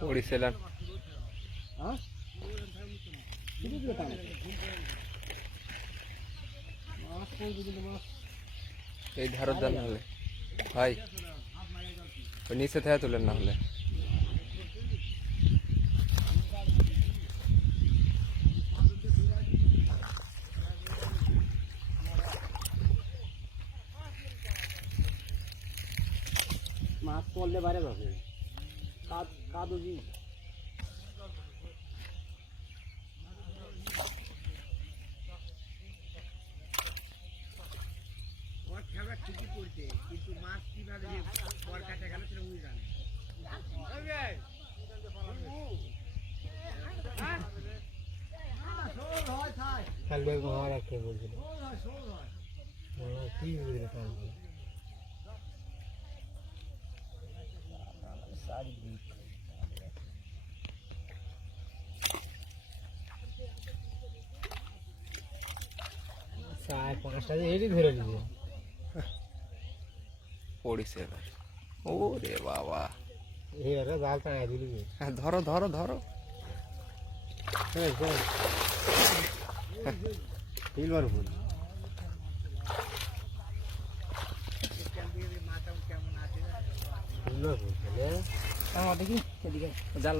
পড়িছিলেন এই ধারত দেন না হলে ভাই ওই নিচে থেকে তুলেন না হলে মাছ পড়লে বাইরে যাবে কাদুজি ঠিকই করছে কিন্তু মাছ কিভাবে পর কাটা গেল সেটা উনি জানে খেলবে ঘর একটা বলছিল কি চার পাঁচটা এরই ধরে নিবে পড়িছে এবার ও রে বাবা এরা জাল টাঙাই দিলি হ্যাঁ ধরো ধরো ধরো তিলবার ফুল দেখি এদিকে জাল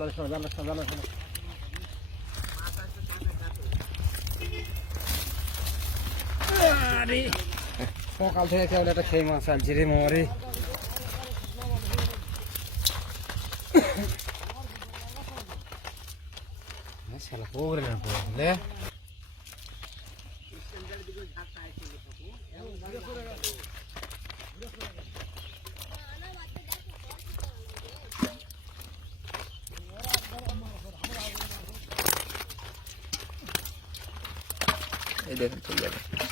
সকাল থেকে কেউ একটা খেয়ে মাছ চালছি রে মরে শালা পোগরে না পড়লে এই দেখেন চলে যাবে